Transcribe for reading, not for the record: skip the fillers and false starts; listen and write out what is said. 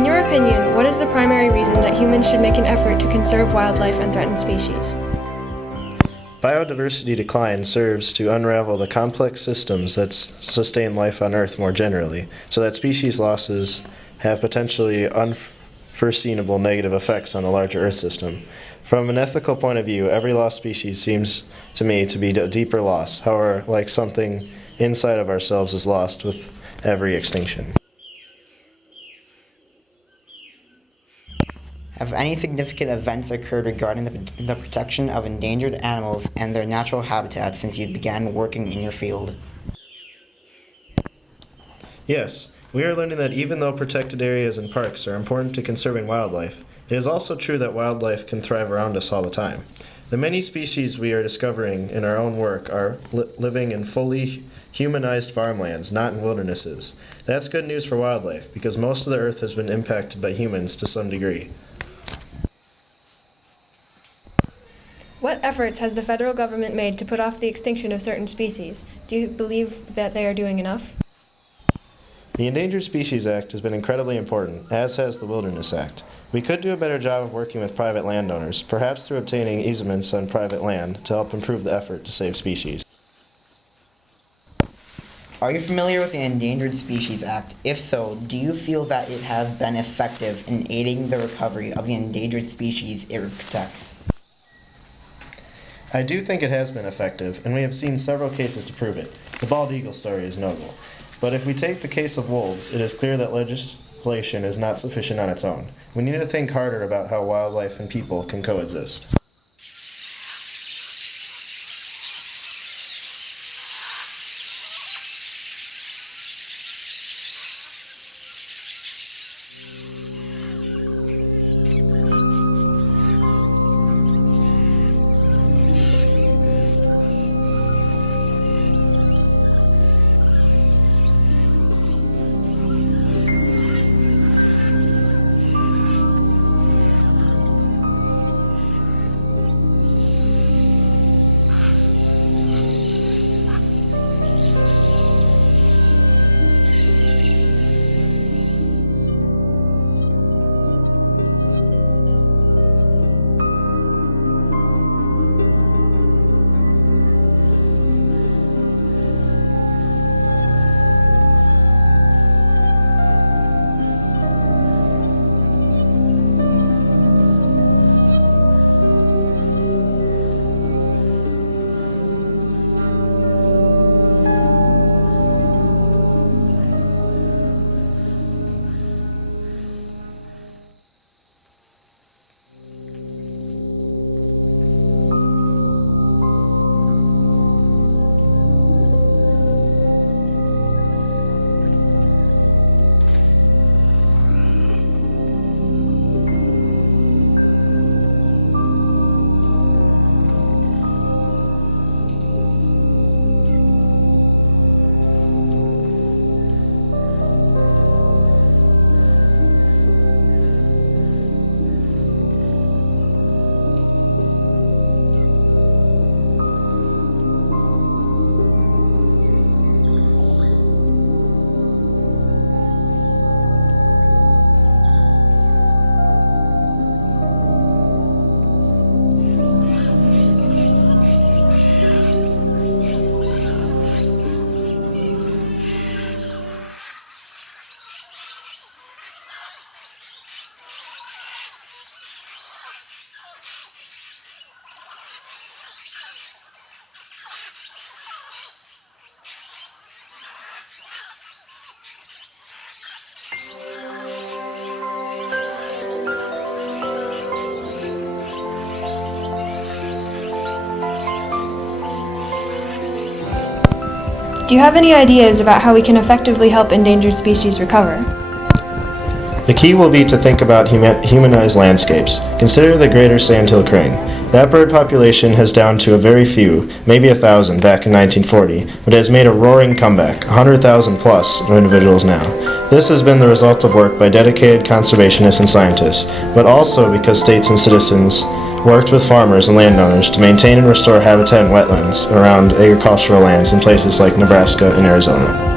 In your opinion, what is the primary reason that humans should make an effort to conserve wildlife and threatened species? Biodiversity decline serves to unravel the complex systems that sustain life on Earth more generally, so that species losses have potentially unforeseeable negative effects on the larger Earth system. From an ethical point of view, every lost species seems to me to be a deeper loss, however, like something inside of ourselves is lost with every extinction. Have any significant events occurred regarding the protection of endangered animals and their natural habitats since you began working in your field? Yes, we are learning that even though protected areas and parks are important to conserving wildlife, it is also true that wildlife can thrive around us all the time. The many species we are discovering in our own work are living in fully humanized farmlands, not in wildernesses. That's good news for wildlife, because most of the Earth has been impacted by humans to some degree. What efforts has the federal government made to put off the extinction of certain species? Do you believe that they are doing enough? The Endangered Species Act has been incredibly important, as has the Wilderness Act. We could do a better job of working with private landowners, perhaps through obtaining easements on private land to help improve the effort to save species. Are you familiar with the Endangered Species Act? If so, do you feel that it has been effective in aiding the recovery of the endangered species it protects? I do think it has been effective, and we have seen several cases to prove it. The bald eagle story is notable. But if we take the case of wolves, it is clear that legislation is not sufficient on its own. We need to think harder about how wildlife and people can coexist. Do you have any ideas about how we can effectively help endangered species recover? The key will be to think about humanized landscapes. Consider the greater sandhill crane. That bird population has down to a very few, maybe 1,000 back in 1940, but has made a roaring comeback, 100,000 plus individuals now. This has been the result of work by dedicated conservationists and scientists, but also because states and citizens worked with farmers and landowners to maintain and restore habitat and wetlands around agricultural lands in places like Nebraska and Arizona.